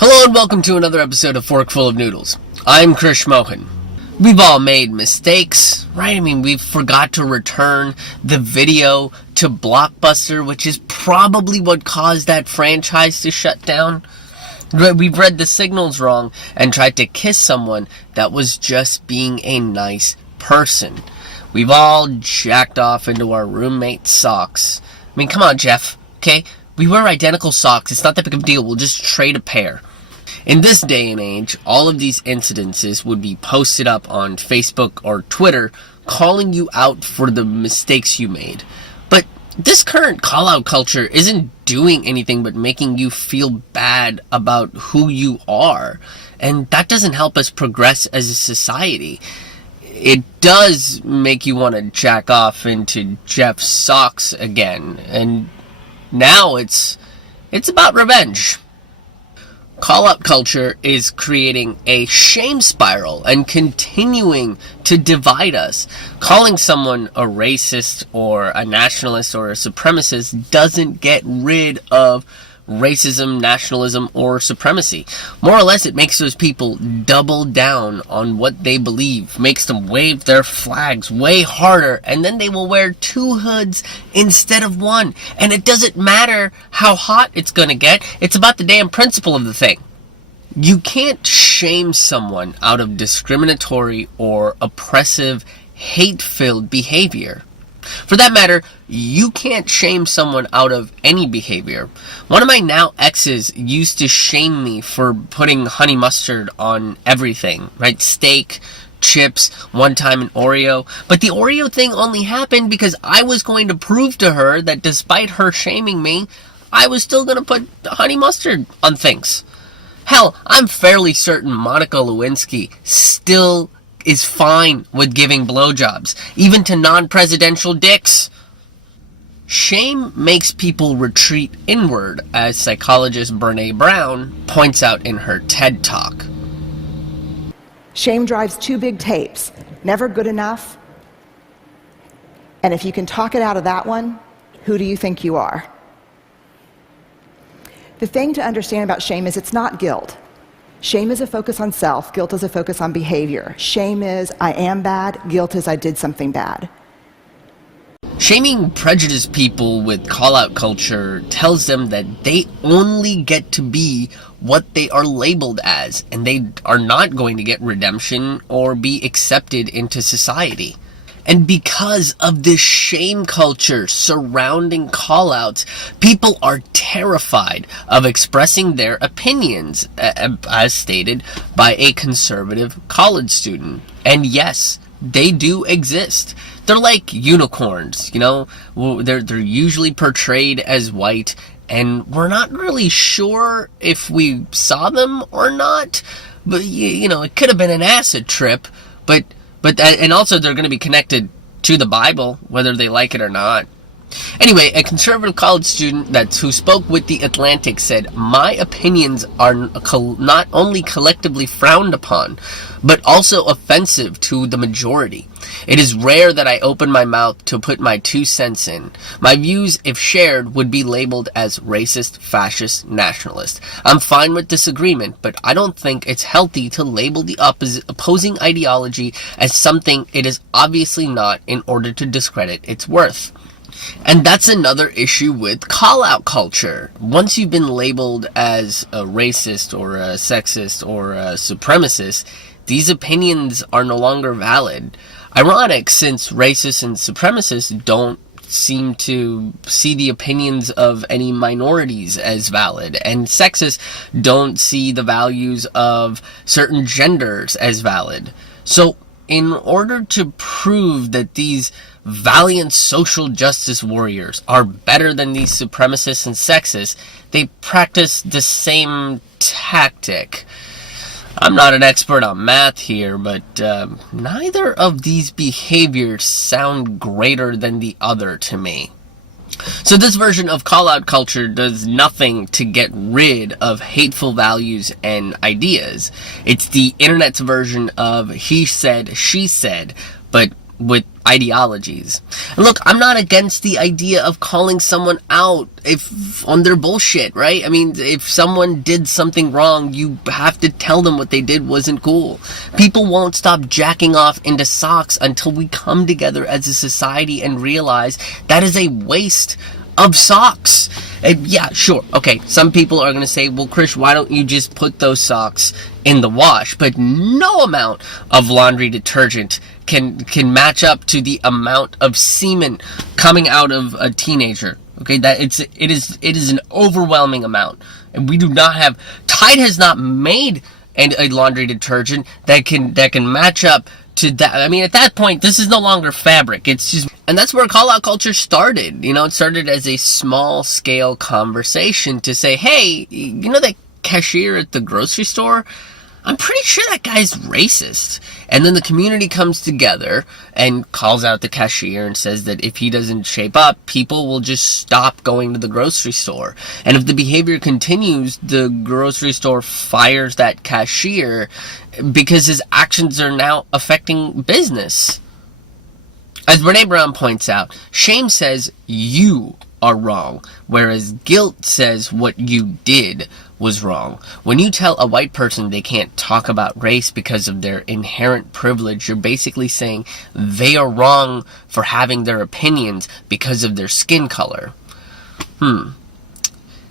Hello and welcome to another episode of Forkful of Noodles. I'm Krish Mohan. We've all made mistakes, right? I mean, we forgot to return the video to Blockbuster, which is probably what caused that franchise to shut down. We've read the signals wrong and tried to kiss someone that was just being a nice person. We've all jacked off into our roommate's socks. I mean, come on, Jeff, okay? We wear identical socks. It's not that big of a deal. We'll just trade a pair. In this day and age, all of these incidences would be posted up on Facebook or Twitter, calling you out for the mistakes you made. But this current call-out culture isn't doing anything but making you feel bad about who you are. And that doesn't help us progress as a society. It does make you want to jack off into Jeff's socks again. And now it's about revenge. Call-out culture is creating a shame spiral and continuing to divide us. Calling someone a racist or a nationalist or a supremacist doesn't get rid of racism, nationalism, or supremacy. More or less, it makes those people double down on what they believe, makes them wave their flags way harder, and then they will wear two hoods instead of one. And it doesn't matter how hot it's gonna get, it's about the damn principle of the thing. You can't shame someone out of discriminatory or oppressive, hate-filled behavior. For that matter, you can't shame someone out of any behavior. One of my now exes used to shame me for putting honey mustard on everything, right? Steak, chips, one time an Oreo. But the Oreo thing only happened because I was going to prove to her that despite her shaming me, I was still going to put honey mustard on things. Hell, I'm fairly certain Monica Lewinsky still is fine with giving blowjobs, even to non-presidential dicks. Shame makes people retreat inward, as psychologist Brené Brown points out in her TED Talk. Shame drives two big tapes, never good enough, and if you can talk it out of that one, who do you think you are? The thing to understand about shame is it's not guilt. Shame is a focus on self, guilt is a focus on behavior. Shame is, I am bad, guilt is, I did something bad. Shaming prejudiced people with call-out culture tells them that they only get to be what they are labeled as, and they are not going to get redemption or be accepted into society. And because of this shame culture surrounding call-outs, people are terrified of expressing their opinions, as stated by a conservative college student. And yes, they do exist. They're like unicorns, you know? They're usually portrayed as white, and we're not really sure if we saw them or not. But, you know, it could have been an acid trip, and also they're going to be connected to the Bible, whether they like it or not. Anyway, a conservative college student who spoke with The Atlantic said, "My opinions are not only collectively frowned upon, but also offensive to the majority. It is rare that I open my mouth to put my 2 cents in. My views, if shared, would be labeled as racist, fascist, nationalist. I'm fine with disagreement, but I don't think it's healthy to label the opposing ideology as something it is obviously not in order to discredit its worth." And that's another issue with call-out culture. Once you've been labeled as a racist or a sexist or a supremacist, these opinions are no longer valid. Ironic, since racists and supremacists don't seem to see the opinions of any minorities as valid, and sexists don't see the values of certain genders as valid. So, in order to prove that these valiant social justice warriors are better than these supremacists and sexists, they practice the same tactic. I'm not an expert on math here, but neither of these behaviors sound greater than the other to me. So this version of call-out culture does nothing to get rid of hateful values and ideas. It's the internet's version of he said, she said, but with ideologies. And look, I'm not against the idea of calling someone out if on their bullshit, right? I mean, if someone did something wrong, you have to tell them what they did wasn't cool. People won't stop jacking off into socks until we come together as a society and realize that is a waste of socks. And yeah, sure, okay, some people are going to say, well, Krish, why don't you just put those socks in the wash? But no amount of laundry detergent can match up to the amount of semen coming out of a teenager. Okay, that it is an overwhelming amount. And we do not have, Tide has not made a laundry detergent that can match up to that. I mean, at that point, this is no longer fabric. It's just, and that's where call-out culture started. You know, it started as a small-scale conversation to say, hey, you know that cashier at the grocery store? I'm pretty sure that guy's racist. And then the community comes together and calls out the cashier and says that if he doesn't shape up, people will just stop going to the grocery store. And if the behavior continues, the grocery store fires that cashier because his actions are now affecting business. As Brene Brown points out, shame says you are wrong, whereas guilt says what you did was wrong. When you tell a white person they can't talk about race because of their inherent privilege, you're basically saying they are wrong for having their opinions because of their skin color.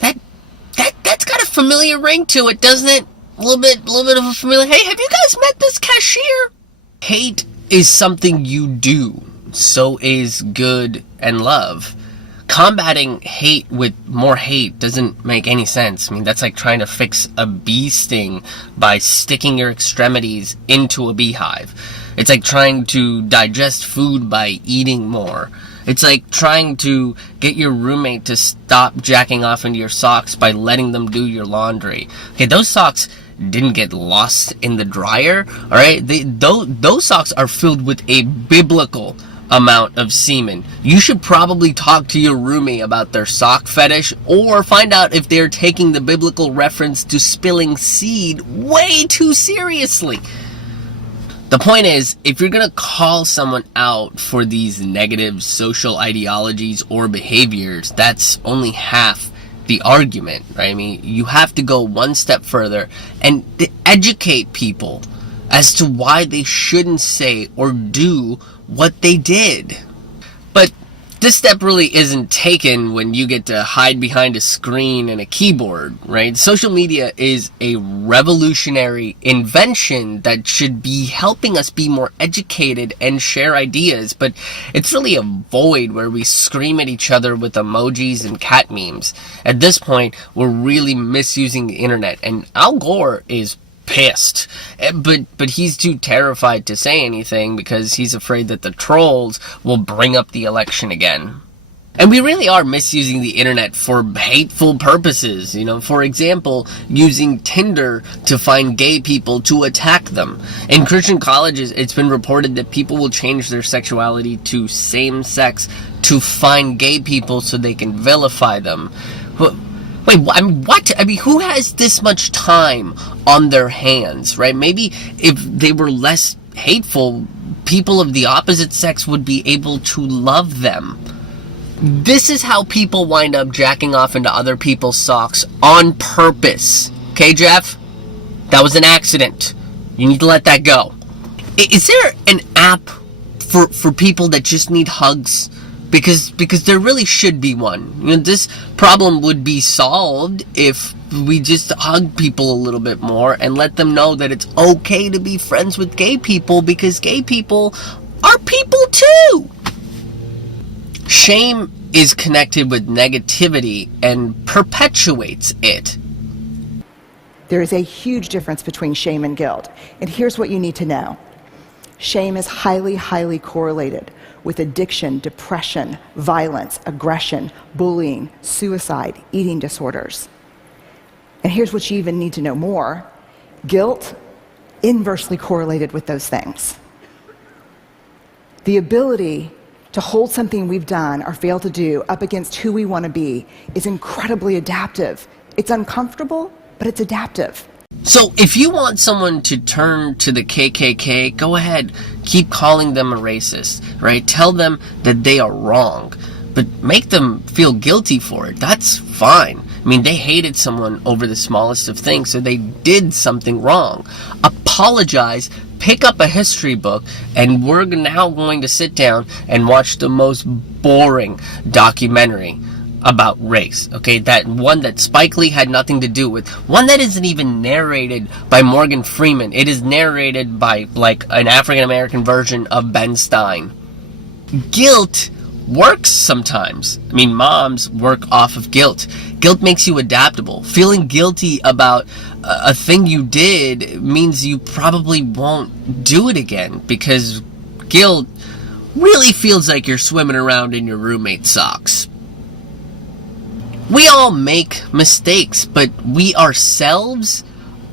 That's got a familiar ring to it, doesn't it? A little bit of a familiar. Hey, have you guys met this cashier? Hate is something you do. So is good and love. Combating hate with more hate doesn't make any sense. I mean, that's like trying to fix a bee sting by sticking your extremities into a beehive. It's like trying to digest food by eating more. It's like trying to get your roommate to stop jacking off into your socks by letting them do your laundry. Okay, those socks didn't get lost in the dryer, all right? Those socks are filled with a biblical amount of semen. You should probably talk to your roomie about their sock fetish, or find out if they're taking the biblical reference to spilling seed way too seriously. The point is, if you're gonna call someone out for these negative social ideologies or behaviors, that's only half the argument, right? I mean, you have to go one step further and educate people as to why they shouldn't say or do what they did. But this step really isn't taken when you get to hide behind a screen and a keyboard, right? Social media is a revolutionary invention that should be helping us be more educated and share ideas, but it's really a void where we scream at each other with emojis and cat memes. At this point, we're really misusing the internet, and Al Gore is pissed, but he's too terrified to say anything because he's afraid that the trolls will bring up the election again. And we really are misusing the internet for hateful purposes. You know, for example, using Tinder to find gay people to attack them. In Christian colleges, it's been reported that people will change their sexuality to same sex to find gay people so they can vilify them. Wait, I mean, what? I mean, who has this much time on their hands, right? Maybe if they were less hateful, people of the opposite sex would be able to love them. This is how people wind up jacking off into other people's socks on purpose. Okay, Jeff? That was an accident. You need to let that go. Is there an app for people that just need hugs? Because there really should be one. You know, this problem would be solved if we just hug people a little bit more and let them know that it's okay to be friends with gay people, because gay people are people too. Shame is connected with negativity and perpetuates it. There is a huge difference between shame and guilt. And here's what you need to know. Shame is highly, highly correlated with addiction, depression, violence, aggression, bullying, suicide, eating disorders. And here's what you even need to know more. Guilt, inversely correlated with those things. The ability to hold something we've done or failed to do up against who we want to be is incredibly adaptive. It's uncomfortable, but it's adaptive. So if you want someone to turn to the KKK, go ahead. Keep calling them a racist, right? Tell them that they are wrong, but make them feel guilty for it. That's fine. I mean, they hated someone over the smallest of things, so they did something wrong. Apologize, pick up a history book, and we're now going to sit down and watch the most boring documentary about race, okay? That one that Spike Lee had nothing to do with. One that isn't even narrated by Morgan Freeman. It is narrated by, like, an African-American version of Ben Stein. Guilt works sometimes. I mean, moms work off of guilt. Guilt makes you adaptable. Feeling guilty about a thing you did means you probably won't do it again, because guilt really feels like you're swimming around in your roommate's socks. We all make mistakes, but we ourselves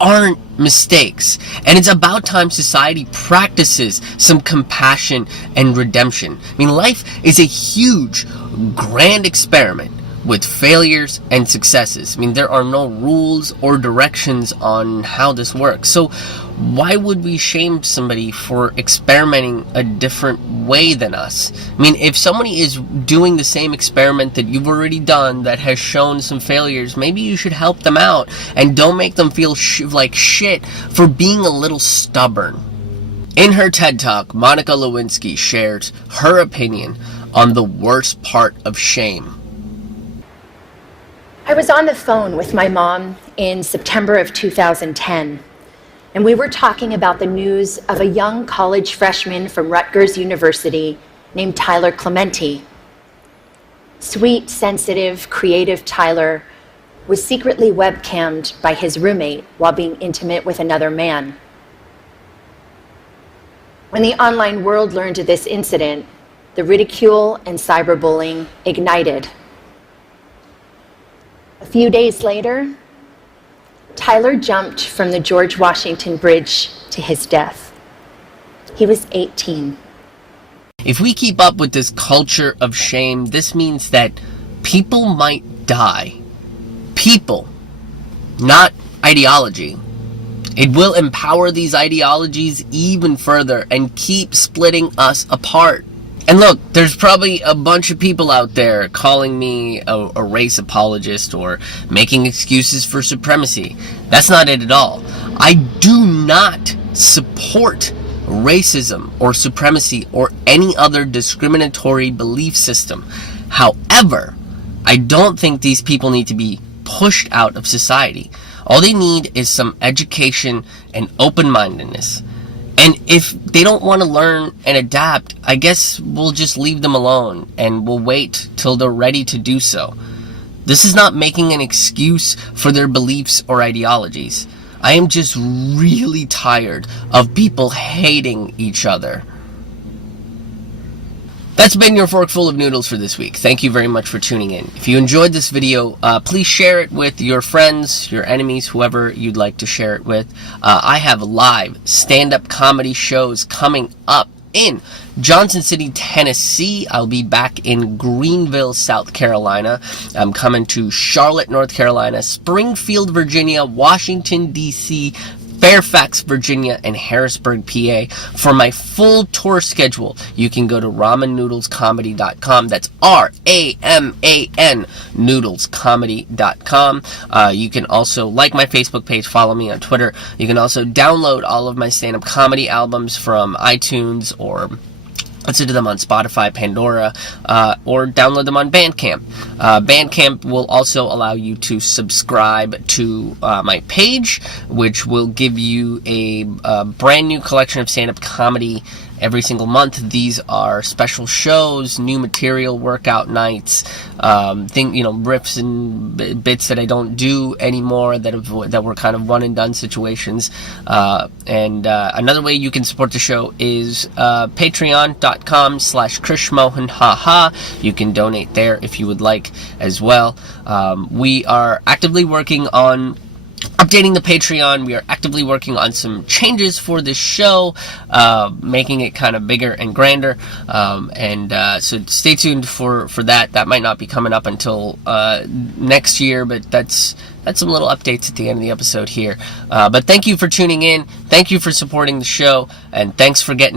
aren't mistakes. And it's about time society practices some compassion and redemption. I mean, life is a huge, grand experiment with failures and successes. I mean, there are no rules or directions on how this works. So why would we shame somebody for experimenting a different way than us? I mean, if somebody is doing the same experiment that you've already done that has shown some failures, maybe you should help them out and don't make them feel like shit for being a little stubborn. In her TED Talk, Monica Lewinsky shares her opinion on the worst part of shame. I was on the phone with my mom in September of 2010, and we were talking about the news of a young college freshman from Rutgers University named Tyler Clementi. Sweet, sensitive, creative Tyler was secretly webcammed by his roommate while being intimate with another man. When the online world learned of this incident, the ridicule and cyberbullying ignited. A few days later, Tyler jumped from the George Washington Bridge to his death. He was 18. If we keep up with this culture of shame, this means that people might die. People, not ideology. It will empower these ideologies even further and keep splitting us apart. And look, there's probably a bunch of people out there calling me a race apologist or making excuses for supremacy. That's not it at all. I do not support racism or supremacy or any other discriminatory belief system. However, I don't think these people need to be pushed out of society. All they need is some education and open-mindedness. And if they don't want to learn and adapt, I guess we'll just leave them alone and we'll wait till they're ready to do so. This is not making an excuse for their beliefs or ideologies. I am just really tired of people hating each other. That's been your forkful of noodles for this week. Thank you very much for tuning in. If you enjoyed this video, please share it with your friends, your enemies, whoever you'd like to share it with. I have live stand-up comedy shows coming up in Johnson City, Tennessee. I'll be back in Greenville, South Carolina. I'm coming to Charlotte, North Carolina, Springfield, Virginia, Washington, D.C., Fairfax, Virginia, and Harrisburg, PA. For my full tour schedule, you can go to ramennoodlescomedy.com. That's RAMAN noodlescomedy.com. You can also like my Facebook page, follow me on Twitter. You can also download all of my stand-up comedy albums from iTunes or listen to them on Spotify, Pandora, or download them on Bandcamp. Bandcamp will also allow you to subscribe to my page, which will give you a brand new collection of stand-up comedy every single month. These are special shows, new material, workout nights, riffs and bits that I don't do anymore that were kind of one-and-done situations. And another way you can support the show is patreon.com/Krish Mohan, haha. You can donate there if you would like as well. We are actively working on updating the Patreon. We are actively working on some changes for this show, making it kind of bigger and grander. So stay tuned for that. That might not be coming up until next year, but that's some little updates at the end of the episode here. But thank you for tuning in. Thank you for supporting the show, and thanks for getting